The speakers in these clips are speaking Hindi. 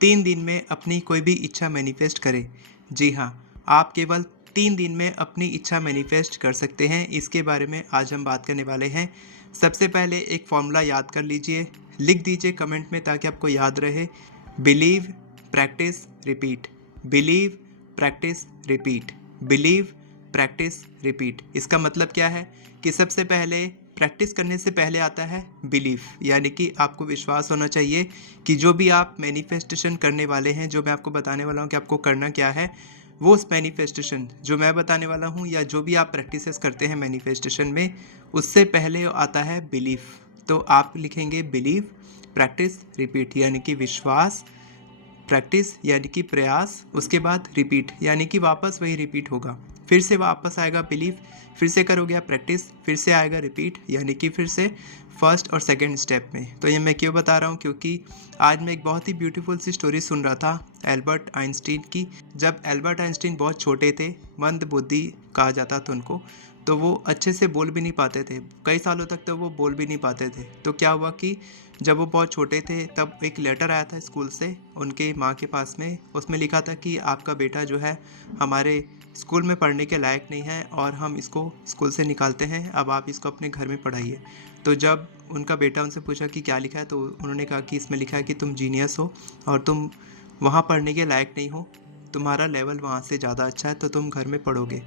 3 दिन में अपनी कोई भी इच्छा मैनिफेस्ट करें। जी हाँ, आप केवल 3 दिन में अपनी इच्छा मैनिफेस्ट कर सकते हैं। इसके बारे में आज हम बात करने वाले हैं। सबसे पहले एक फ़ॉर्मूला याद कर लीजिए, लिख दीजिए कमेंट में ताकि आपको याद रहे। Believe, practice, repeat. Believe, practice, repeat. Believe, practice, repeat. इसका मतलब क्या है कि सबसे पहले प्रैक्टिस करने से पहले आता है बिलीफ, यानी कि आपको विश्वास होना चाहिए कि जो भी आप मैनिफेस्टेशन करने वाले हैं, जो मैं आपको बताने वाला हूँ कि आपको करना क्या है, वो उस मैनिफेस्टेशन जो मैं बताने वाला हूँ या जो भी आप प्रैक्टिसेस करते हैं मैनिफेस्टेशन में, उससे पहले आता है बिलीफ। तो आप लिखेंगे बिलीव, प्रैक्टिस, रिपीट, यानी कि विश्वास, प्रैक्टिस यानी कि प्रयास, उसके बाद रिपीट यानी कि वापस वही रिपीट होगा। फिर से वापस आएगा बिलीफ, फिर से करोगे आप प्रैक्टिस, फिर से आएगा रिपीट, यानी कि फिर से फर्स्ट और सेकंड स्टेप में। तो ये मैं क्यों बता रहा हूँ, क्योंकि आज मैं एक बहुत ही ब्यूटीफुल सी स्टोरी सुन रहा था एल्बर्ट आइंस्टीन की। जब एल्बर्ट आइंस्टीन बहुत छोटे थे, मंद बुद्धि कहा जाता था उनको, तो वो अच्छे से बोल भी नहीं पाते थे। कई सालों तक तो वो बोल भी नहीं पाते थे। तो क्या हुआ कि जब वो बहुत छोटे थे तब एक लेटर आया था स्कूल से उनके माँ के पास में। उसमें लिखा था कि आपका बेटा जो है हमारे स्कूल में पढ़ने के लायक नहीं है और हम इसको स्कूल से निकालते हैं, अब आप इसको अपने घर में पढ़ाइए। तो जब उनका बेटा उनसे पूछा कि क्या लिखा है, तो उन्होंने कहा कि इसमें लिखा है कि तुम जीनियस हो और तुम वहाँ पढ़ने के लायक नहीं हो, तुम्हारा लेवल वहाँ से ज़्यादा अच्छा है, तो तुम घर में पढ़ोगे।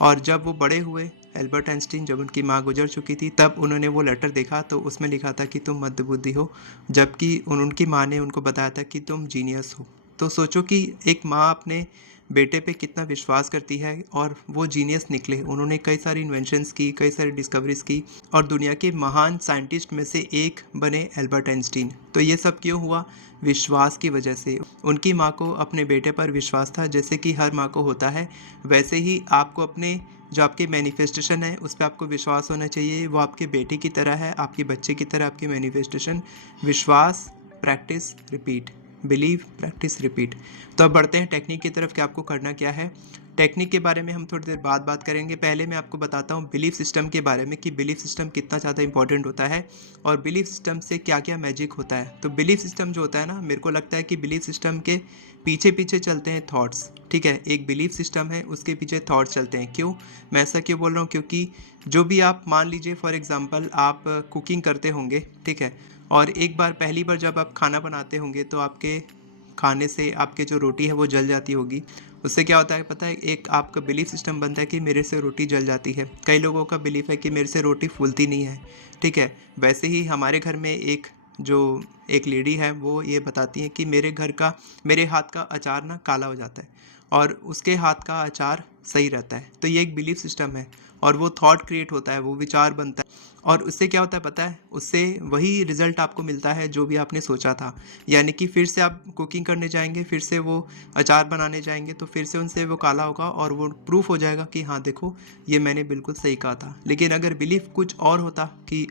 और जब वो बड़े हुए, एल्बर्ट आइंस्टीन, जब उनकी माँ गुजर चुकी थी, तब उन्होंने वो लेटर देखा तो उसमें लिखा था कि तुम मंदबुद्धि हो, जबकि उनकी माँ ने उनको बताया था कि तुम जीनियस हो। तो सोचो कि एक माँ अपने बेटे पे कितना विश्वास करती है और वो जीनियस निकले। उन्होंने कई सारी इन्वेंशंस की, कई सारी डिस्कवरीज की और दुनिया के महान साइंटिस्ट में से एक बने एल्बर्ट आइंस्टीन। तो ये सब क्यों हुआ? विश्वास की वजह से। उनकी माँ को अपने बेटे पर विश्वास था, जैसे कि हर माँ को होता है। वैसे ही आपको अपने जो आपके मैनिफेस्टेशन है उस पर आपको विश्वास होना चाहिए। वो आपके बेटे की तरह है, आपके बच्चे की तरह आपकी मैनिफेस्टेशन। विश्वास, practice, repeat. Believe, practice, repeat. तो अब बढ़ते हैं टेक्निक की तरफ कि आपको करना क्या है। टेक्निक के बारे में हम थोड़ी देर बाद बात करेंगे। पहले मैं आपको बताता हूँ बिलीफ सिस्टम के बारे में कि बिलीफ सिस्टम कितना ज़्यादा इंपॉर्टेंट होता है और बिलीफ सिस्टम से क्या क्या मैजिक होता है। तो बिलीफ सिस्टम जो होता है ना, मेरे को लगता है कि बिलीफ सिस्टम के पीछे पीछे चलते हैं थॉट्स। ठीक है, एक बिलीफ सिस्टम है, उसके पीछे थॉट्स चलते हैं। क्यों मैं ऐसा क्यों बोल रहा हूँ? क्योंकि जो भी आप मान लीजिए फॉर एग्जांपल आप कुकिंग करते होंगे, ठीक है, और एक बार पहली बार जब आप खाना बनाते होंगे तो आपके खाने से आपके जो रोटी है वो जल जाती होगी। उससे क्या होता है पता है? एक आपका बिलीफ सिस्टम बनता है कि मेरे से रोटी जल जाती है। कई लोगों का बिलीफ है कि मेरे से रोटी फूलती नहीं है। ठीक है, वैसे ही हमारे घर में एक लेडी है, वो ये बताती है कि मेरे हाथ का अचार ना काला हो जाता है और उसके हाथ का अचार सही रहता है। तो ये एक बिलीफ सिस्टम है और वो थॉट क्रिएट होता है, वो विचार बनता है और उससे क्या होता है पता है? उससे वही रिजल्ट आपको मिलता है जो भी आपने सोचा था। यानी कि फिर से आप कुकिंग करने जाएंगे, फिर से वो अचार बनाने जाएंगे, तो फिर से उनसे वो काला होगा और वो प्रूफ हो जाएगा कि हाँ देखो, ये मैंने बिल्कुल सही कहा था। लेकिन अगर बिलीफ कुछ और होता कि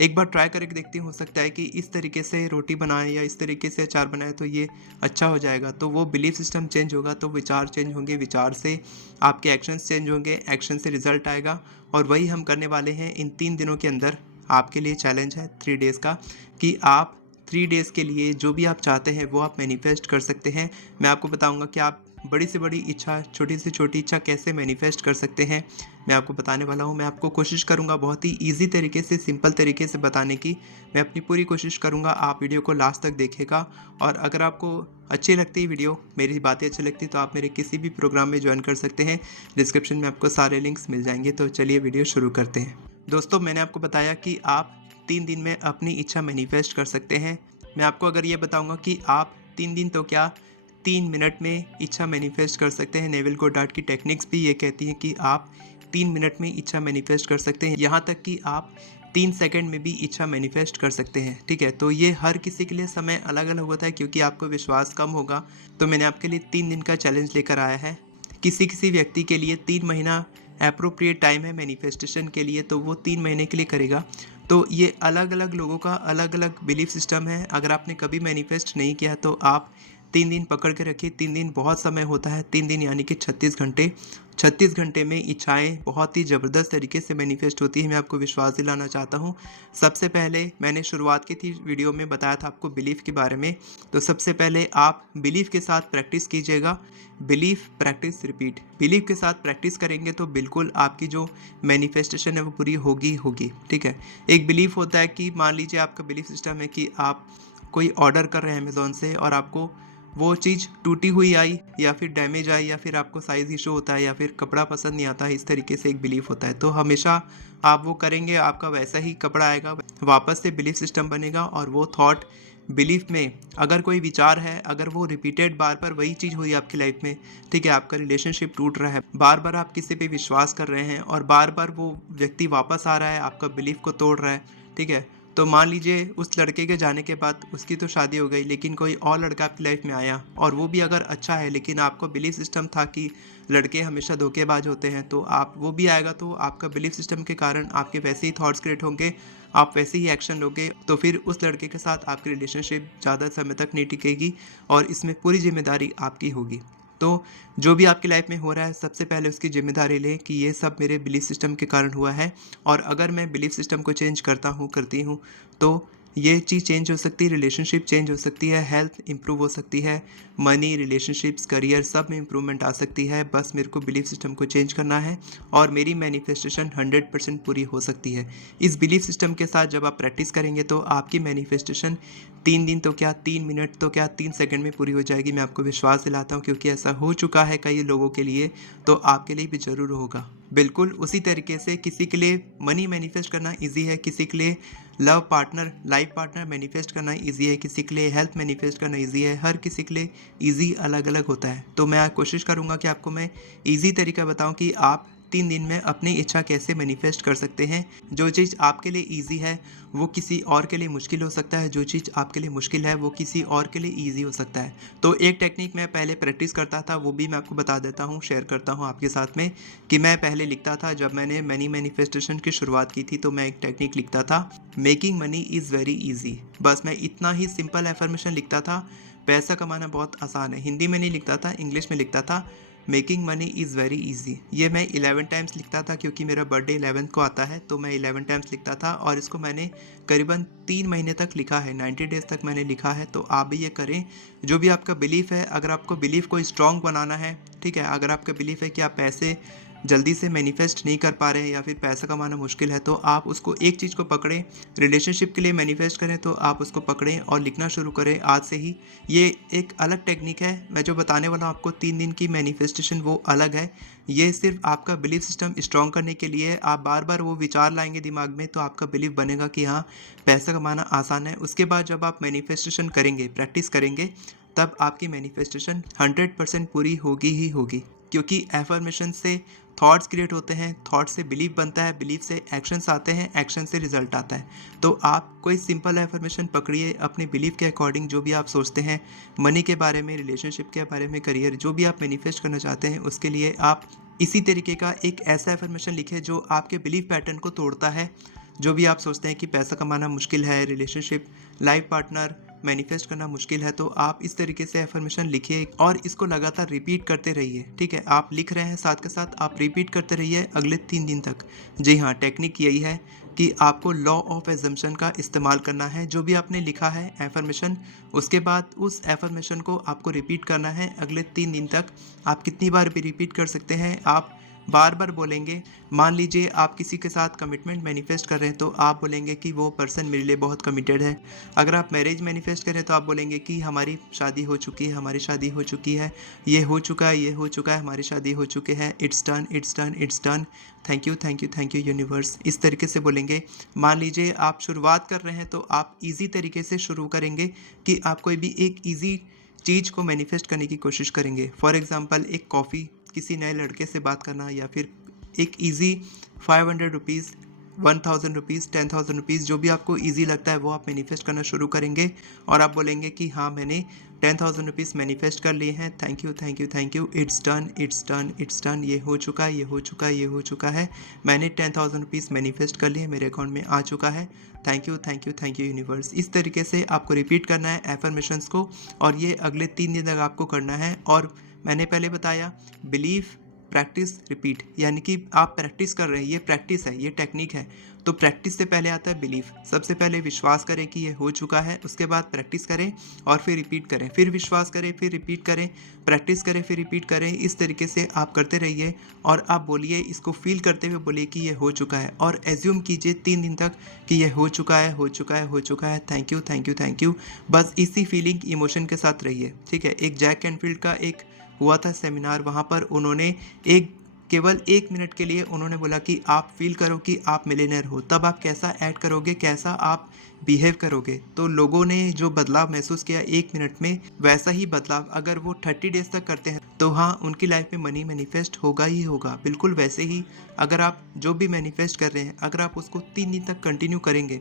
एक बार ट्राई करके देखती हूँ, हो सकता है कि इस तरीके से रोटी बनाएं या इस तरीके से अचार बनाएं तो ये अच्छा हो जाएगा, तो वो बिलीफ सिस्टम चेंज होगा, तो विचार चेंज होंगे, विचार से आपके एक्शंस चेंज होंगे, एक्शन से रिजल्ट आएगा। और वही हम करने वाले हैं इन 3 दिनों के अंदर। आपके लिए चैलेंज है 3 डेज़ का कि आप 3 डेज़ के लिए जो भी आप चाहते हैं वो आप मैनिफेस्ट कर सकते हैं। मैं आपको बताऊंगा कि आप बड़ी से बड़ी इच्छा, छोटी से छोटी इच्छा कैसे मैनिफेस्ट कर सकते हैं, मैं आपको बताने वाला हूं। मैं आपको कोशिश करूंगा बहुत ही ईजी तरीके से, सिंपल तरीके से बताने की। मैं अपनी पूरी कोशिश करूंगा। आप वीडियो को लास्ट तक देखेगा और अगर आपको अच्छी लगती है वीडियो, मेरी बातें अच्छी लगती तो आप मेरे किसी भी प्रोग्राम में ज्वाइन कर सकते हैं। डिस्क्रिप्शन में आपको सारे लिंक्स मिल जाएंगे। तो चलिए वीडियो शुरू करते हैं। दोस्तों, मैंने आपको बताया कि आप 3 दिन में अपनी इच्छा मैनिफेस्ट कर सकते हैं। मैं आपको अगर ये बताऊंगा कि आप 3 दिन तो क्या, 3 मिनट में इच्छा मैनिफेस्ट कर सकते हैं। नेविल गोडार्ड की टेक्निक्स भी ये कहती हैं कि आप 3 मिनट में इच्छा मैनिफेस्ट कर सकते हैं, यहाँ तक कि आप 3 सेकंड में भी इच्छा मैनिफेस्ट कर सकते हैं। ठीक है, तो ये हर किसी के लिए समय अलग अलग होता है क्योंकि आपको विश्वास कम होगा। तो मैंने आपके लिए 3 दिन का चैलेंज लेकर आया है। किसी किसी व्यक्ति के लिए 3 महीना अप्रोप्रिएट टाइम है मैनिफेस्टेशन के लिए, तो वो 3 महीने के लिए करेगा। तो ये अलग अलग लोगों का अलग अलग बिलीफ सिस्टम है। अगर आपने कभी मैनिफेस्ट नहीं किया तो आप 3 दिन पकड़ के रखिए। 3 दिन बहुत समय होता है, 3 दिन यानी कि 36 घंटे। 36 घंटे में इच्छाएँ बहुत ही ज़बरदस्त तरीके से मैनिफेस्ट होती है, मैं आपको विश्वास दिलाना चाहता हूँ। सबसे पहले मैंने शुरुआत की थी वीडियो में, बताया था आपको बिलीफ के बारे में। तो सबसे पहले आप बिलीफ के साथ प्रैक्टिस कीजिएगा। Belief, practice, repeat. बिलीफ के साथ प्रैक्टिस करेंगे तो बिल्कुल आपकी जो मैनिफेस्टेशन है वो पूरी होगी ही होगी, ठीक है। एक बिलीफ होता है कि मान लीजिए आपका बिलीफ सिस्टम है कि आप कोई ऑर्डर कर रहे हैं अमेज़न से और आपको वो चीज़ टूटी हुई आई या फिर डैमेज आई या फिर आपको साइज़ इशू होता है या फिर कपड़ा पसंद नहीं आता है, इस तरीके से एक बिलीफ होता है। तो हमेशा आप वो करेंगे, आपका वैसा ही कपड़ा आएगा, वापस से बिलीफ सिस्टम बनेगा। और वो थॉट बिलीफ में अगर कोई विचार है, अगर वो रिपीटेड बार बार वही चीज़ हुई आपकी लाइफ में, ठीक है, आपका रिलेशनशिप टूट रहा है, बार बार आप किसी पे विश्वास कर रहे हैं और बार बार वो व्यक्ति वापस आ रहा है, आपका बिलीफ को तोड़ रहा है, ठीक है। तो मान लीजिए उस लड़के के जाने के बाद उसकी तो शादी हो गई, लेकिन कोई और लड़का आपकी लाइफ में आया और वो भी अगर अच्छा है, लेकिन आपको बिलीफ सिस्टम था कि लड़के हमेशा धोखेबाज होते हैं, तो आप वो भी आएगा तो आपका बिलीफ सिस्टम के कारण आपके वैसे ही थॉट्स क्रिएट होंगे, आप वैसे ही एक्शन लोगे, तो फिर उस लड़के के साथ आपकी रिलेशनशिप ज़्यादा समय तक नहीं टिकेगी और इसमें पूरी जिम्मेदारी आपकी होगी। तो जो भी आपकी लाइफ में हो रहा है, सबसे पहले उसकी जिम्मेदारी लें कि ये सब मेरे बिलीफ सिस्टम के कारण हुआ है और अगर मैं बिलीफ सिस्टम को चेंज करता हूँ, करती हूँ, तो ये चीज़ चेंज हो सकती है, रिलेशनशिप चेंज हो सकती है, हेल्थ इंप्रूव हो सकती है, मनी, रिलेशनशिप्स, करियर सब में इंप्रूवमेंट आ सकती है। बस मेरे को बिलीफ सिस्टम को चेंज करना है और मेरी मैनिफेस्टेशन 100% पूरी हो सकती है। इस बिलीफ सिस्टम के साथ जब आप प्रैक्टिस करेंगे तो आपकी मैनिफेस्टेशन 3 दिन तो क्या, 3 मिनट तो क्या, 3 सेकंड में पूरी हो जाएगी। मैं आपको विश्वास दिलाता हूँ, क्योंकि ऐसा हो चुका है कई लोगों के लिए, तो आपके लिए भी ज़रूर होगा। बिल्कुल उसी तरीके से किसी के लिए मनी मैनिफेस्ट करना ईज़ी है, किसी के लिए love partner, life partner manifest करना ईज़ी है, किसी के लिए हेल्थ मैनिफेस्ट करना ईज़ी है। हर किसी के लिए ईज़ी अलग-अलग होता है। तो मैं कोशिश करूँगा कि आपको मैं ईज़ी तरीका बताऊँ कि आप 3 दिन में अपनी इच्छा कैसे मैनिफेस्ट कर सकते हैं। जो चीज़ आपके लिए ईज़ी है, वो किसी और के लिए मुश्किल हो सकता है, जो चीज़ आपके लिए मुश्किल है, वो किसी और के लिए ईज़ी हो सकता है। तो एक टेक्निक मैं पहले प्रैक्टिस करता था, वो भी मैं आपको बता देता हूँ, शेयर करता हूँ आपके साथ में, कि मैं पहले लिखता था। जब मैंने मनी मैनिफेस्टेशन की शुरुआत की थी, तो मैं एक टेक्निक लिखता था, making money is very easy. बस मैं इतना ही सिंपल एफर्मेशन लिखता था, पैसा कमाना बहुत आसान है। हिंदी में नहीं लिखता था, इंग्लिश में लिखता था, making money is very easy. ये मैं 11 टाइम्स लिखता था, क्योंकि मेरा बर्थडे 11 को आता है, तो मैं 11 टाइम्स लिखता था और इसको मैंने करीबन 3 महीने तक लिखा है, 90 डेज़ तक मैंने लिखा है। तो आप भी ये करें। जो भी आपका बिलीफ है, अगर आपको बिलीफ को स्ट्रॉन्ग बनाना है, ठीक है, अगर आपका बिलीफ है कि आप पैसे जल्दी से मैनिफेस्ट नहीं कर पा रहे हैं या फिर पैसा कमाना मुश्किल है, तो आप उसको एक चीज़ को पकड़ें। रिलेशनशिप के लिए मैनिफेस्ट करें तो आप उसको पकड़ें और लिखना शुरू करें आज से ही। ये एक अलग टेक्निक है, मैं जो बताने वाला हूँ आपको 3 दिन की मैनिफेस्टेशन, वो अलग है। ये सिर्फ आपका बिलीफ सिस्टम स्ट्रॉन्ग करने के लिए है। आप बार बार वो विचार लाएंगे दिमाग में, तो आपका बिलीफ बनेगा कि हाँ, पैसा कमाना आसान है। उसके बाद जब आप मैनिफेस्टेशन करेंगे, प्रैक्टिस करेंगे, तब आपकी मैनिफेस्टेशन 100% पूरी होगी ही होगी। क्योंकि एफर्मेशन से थॉट्स क्रिएट होते हैं, थॉट से बिलीफ बनता है, बिलीफ से एक्शंस आते हैं, एक्शन से रिजल्ट आता है। तो आप कोई सिंपल एफर्मेशन पकड़िए, अपने बिलीफ के अकॉर्डिंग जो भी आप सोचते हैं, मनी के बारे में, रिलेशनशिप के बारे में, करियर, जो भी आप मैनिफेस्ट करना चाहते हैं, उसके लिए आप इसी तरीके का एक ऐसा एफर्मेशन लिखें जो आपके बिलीफ पैटर्न को तोड़ता है। जो भी आप सोचते हैं कि पैसा कमाना मुश्किल है, रिलेशनशिप, लाइफ पार्टनर मैनिफेस्ट करना मुश्किल है, तो आप इस तरीके से एफर्मेशन लिखिए और इसको लगातार रिपीट करते रहिए, ठीक है। आप लिख रहे हैं, साथ के साथ आप रिपीट करते रहिए अगले 3 दिन तक। जी हाँ, टेक्निक यही है कि आपको लॉ ऑफ एजम्पशन का इस्तेमाल करना है। जो भी आपने लिखा है एफर्मेशन, उसके बाद उस एफर्मेशन को आपको रिपीट करना है अगले 3 दिन तक। आप कितनी बार भी रिपीट कर सकते हैं, आप बार बार बोलेंगे। मान लीजिए आप किसी के साथ कमिटमेंट मैनिफेस्ट कर रहे हैं, तो आप बोलेंगे कि वो पर्सन मेरे लिए बहुत कमिटेड है। अगर आप मैरिज मैनिफेस्ट करें, तो आप बोलेंगे कि हमारी शादी हो चुकी है, हमारी शादी हो चुकी है, ये हो चुका है, ये हो चुका है, हमारी शादी हो चुके हैं, it's done, it's done, it's done, thank you, thank you, thank you universe. इस तरीके से बोलेंगे। मान लीजिए आप शुरुआत कर रहे हैं, तो आप ईजी तरीके से शुरू करेंगे कि आप कोई भी एक ईजी चीज़ को मैनिफेस्ट करने की कोशिश करेंगे। फॉर एग्जांपल, एक कॉफ़ी, किसी नए लड़के से बात करना, या फिर एक इजी 500 रुपीज़ ₹1000, ₹10,000 जो भी आपको ईज़ी लगता है वो आप मैनिफेस्ट करना शुरू करेंगे और आप बोलेंगे कि हाँ, मैंने ₹10,000 मैनिफेस्ट कर लिए हैं। Thank you, thank you, thank you. It's done, it's done, it's done. ये हो चुका है, ये हो चुका है, ये हो चुका है। मैंने ₹10,000 मैनिफेस्ट कर लिए, मेरे अकाउंट में आ चुका है। Thank you, thank you, thank you universe. इस तरीके से आपको रिपीट करना है एफर्मेशंस को और ये अगले 3 दिन तक आपको करना है। और मैंने पहले बताया बिलीव, प्रैक्टिस, रिपीट, यानी कि आप प्रैक्टिस कर रहे हैं, ये प्रैक्टिस है, ये टेक्निक है। तो प्रैक्टिस से पहले आता है बिलीव। सबसे पहले विश्वास करें कि ये हो चुका है, उसके बाद प्रैक्टिस करें और फिर रिपीट करें, फिर विश्वास करें, फिर रिपीट करें, प्रैक्टिस करें, फिर रिपीट करें। इस तरीके से आप करते रहिए और आप बोलिए, इसको फील करते हुए बोलिए कि ये हो चुका है और एज्यूम कीजिए 3 दिन तक कि ये हो चुका है, हो चुका है, हो चुका है। Thank you, thank you, thank you. बस इसी फीलिंग, इमोशन के साथ रहिए, ठीक है। एक जैक कैनफील्ड का एक हुआ था सेमिनार, वहाँ पर उन्होंने केवल 1 मिनट के लिए उन्होंने बोला कि आप फील करो कि आप मिलियनेयर हो, तब आप कैसा एक्ट करोगे, कैसा आप बिहेव करोगे। तो लोगों ने जो बदलाव महसूस किया 1 मिनट में, वैसा ही बदलाव अगर वो 30 डेज तक करते हैं तो हाँ, उनकी लाइफ में मनी मैनिफेस्ट होगा ही होगा। बिल्कुल वैसे ही अगर आप जो भी मैनिफेस्ट कर रहे हैं, अगर आप उसको 3 दिन तक कंटिन्यू करेंगे,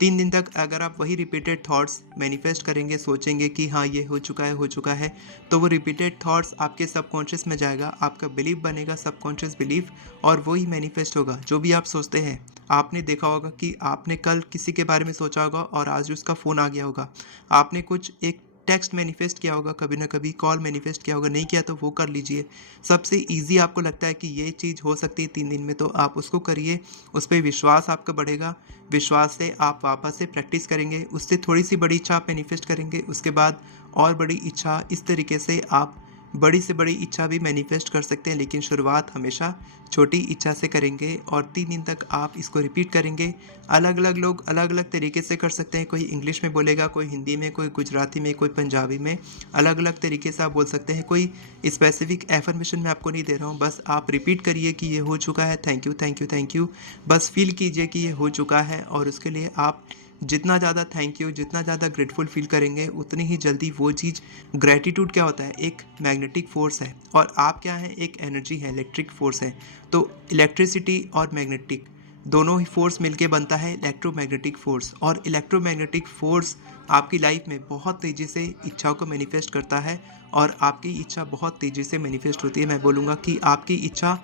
3 दिन तक अगर आप वही रिपीटेड थॉट्स मैनिफेस्ट करेंगे, सोचेंगे कि हाँ, ये हो चुका है, हो चुका है, तो वो रिपीटेड थॉट्स आपके सबकॉन्शियस में जाएगा, आपका बिलीफ बनेगा, सबकॉन्शियस बिलीफ, और वही मैनिफेस्ट होगा जो भी आप सोचते हैं। आपने देखा होगा कि आपने कल किसी के बारे में सोचा होगा और आज उसका फ़ोन आ गया होगा। आपने कुछ एक टेक्स्ट मैनिफेस्ट किया होगा, कभी ना कभी कॉल मैनिफेस्ट किया होगा, नहीं किया तो वो कर लीजिए। सबसे ईज़ी आपको लगता है कि ये चीज़ हो सकती है 3 दिन में, तो आप उसको करिए, उस पे विश्वास आपका बढ़ेगा। विश्वास से आप वापस से प्रैक्टिस करेंगे, उससे थोड़ी-सी बड़ी इच्छा आप मैनिफेस्ट करेंगे, उसके बाद और बड़ी इच्छा। इस तरीके से आप बड़ी से बड़ी इच्छा भी मैनिफेस्ट कर सकते हैं, लेकिन शुरुआत हमेशा छोटी इच्छा से करेंगे और 3 दिन तक आप इसको रिपीट करेंगे। अलग-अलग लोग अलग-अलग तरीके से कर सकते हैं, कोई इंग्लिश में बोलेगा, कोई हिंदी में, कोई गुजराती में, कोई पंजाबी में, अलग-अलग तरीके से आप बोल सकते हैं। कोई स्पेसिफिक एफर्मेशन मैं आपको नहीं दे रहा हूँ, बस आप रिपीट करिए कि ये हो चुका है, thank you, thank you, thank you. बस फील कीजिए कि ये हो चुका है और उसके लिए आप जितना ज़्यादा थैंक यू, जितना ज़्यादा ग्रेटफुल फील करेंगे, उतनी ही जल्दी वो चीज़। ग्रैटिट्यूड क्या होता है? एक मैग्नेटिक फोर्स है और आप क्या हैं? एक एनर्जी है, इलेक्ट्रिक फोर्स है। तो इलेक्ट्रिसिटी और मैग्नेटिक दोनों ही फोर्स मिलके बनता है इलेक्ट्रोमैग्नेटिक फोर्स, और इलेक्ट्रोमैग्नेटिक फोर्स आपकी लाइफ में बहुत तेज़ी से इच्छाओं को मैनिफेस्ट करता है और आपकी इच्छा बहुत तेज़ी से मैनिफेस्ट होती है। मैं बोलूँगा कि आपकी इच्छा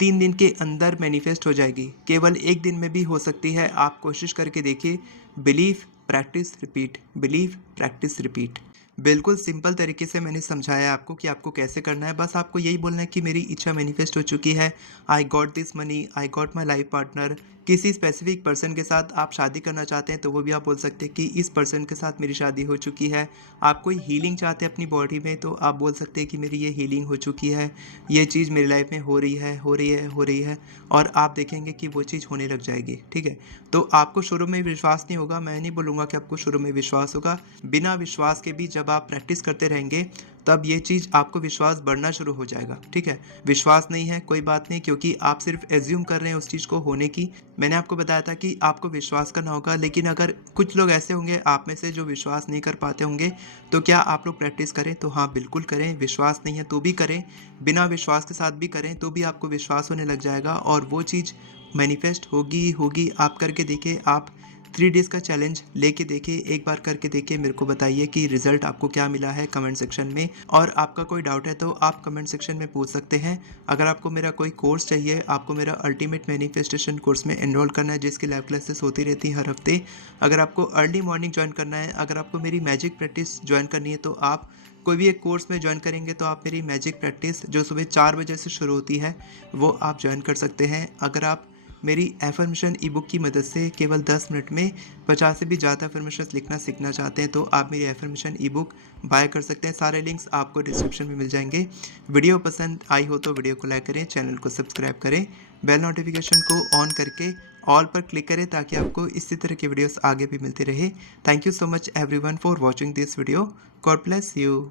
3 दिन के अंदर मैनिफेस्ट हो जाएगी, केवल 1 दिन में भी हो सकती है। आप कोशिश करके देखिए। Believe, practice, repeat, believe, practice, repeat. बिल्कुल सिंपल तरीके से मैंने समझाया आपको कि आपको कैसे करना है। बस आपको यही बोलना है कि मेरी इच्छा मैनिफेस्ट हो चुकी है, I got this money, I got my life partner. किसी स्पेसिफिक पर्सन के साथ आप शादी करना चाहते हैं तो वो भी आप बोल सकते हैं कि इस पर्सन के साथ मेरी शादी हो चुकी है। आप कोई हीलिंग चाहते हैं अपनी बॉडी में तो आप बोल सकते हैं कि मेरी ये हीलिंग हो चुकी है, ये चीज़ मेरी लाइफ में हो रही है, हो रही है, हो रही है, और आप देखेंगे कि वो चीज़ होने लग जाएगी, ठीक है। तो आपको शुरू में विश्वास नहीं होगा, मैं नहीं बोलूँगा कि आपको शुरू में विश्वास होगा। बिना विश्वास के भी जब आप प्रैक्टिस करते रहेंगे, तब ये चीज़ आपको विश्वास बढ़ना शुरू हो जाएगा, ठीक है। विश्वास नहीं है, कोई बात नहीं, क्योंकि आप सिर्फ एज्यूम कर रहे हैं उस चीज़ को होने की। मैंने आपको बताया था कि आपको विश्वास करना होगा, लेकिन अगर कुछ लोग ऐसे होंगे आप में से जो विश्वास नहीं कर पाते होंगे, तो क्या आप लोग प्रैक्टिस करें? तो हाँ, बिल्कुल करें। विश्वास नहीं है तो भी करें, बिना विश्वास के साथ भी करें, तो भी आपको विश्वास होने लग जाएगा और वो चीज़ मैनिफेस्ट होगी ही होगी। आप करके देखिए, आप 3 डेज़ का चैलेंज लेके देखिए, एक बार करके देखिए, मेरे को बताइए कि रिज़ल्ट आपको क्या मिला है कमेंट सेक्शन में। और आपका कोई डाउट है तो आप कमेंट सेक्शन में पूछ सकते हैं। अगर आपको मेरा कोई कोर्स चाहिए, आपको मेरा अल्टीमेट मैनिफेस्टेशन कोर्स में एनरोल करना है, जिसकी लाइव क्लासेस होती रहती हैं हर हफ्ते। अगर आपको अर्ली मॉर्निंग ज्वाइन करना है, अगर आपको मेरी मैजिक प्रैक्टिस ज्वाइन करनी है, तो आप कोई भी एक कोर्स में ज्वाइन करेंगे तो आप मेरी मैजिक प्रैक्टिस जो सुबह 4 बजे से शुरू होती है, वो आप ज्वाइन कर सकते हैं। अगर आप मेरी एफर्मेशन ई बुक की मदद से केवल 10 मिनट में 50 से भी ज़्यादा एफर्मेशंस लिखना सीखना चाहते हैं, तो आप मेरी एफर्मेशन ई बुक बाय कर सकते हैं। सारे लिंक्स आपको डिस्क्रिप्शन में मिल जाएंगे। वीडियो पसंद आई हो तो वीडियो को लाइक करें, चैनल को सब्सक्राइब करें, बेल नोटिफिकेशन को ऑन करके ऑल पर क्लिक करें, ताकि आपको इसी तरह के वीडियोस आगे भी मिलते रहे। Thank you so much everyone for watching this video. God bless you.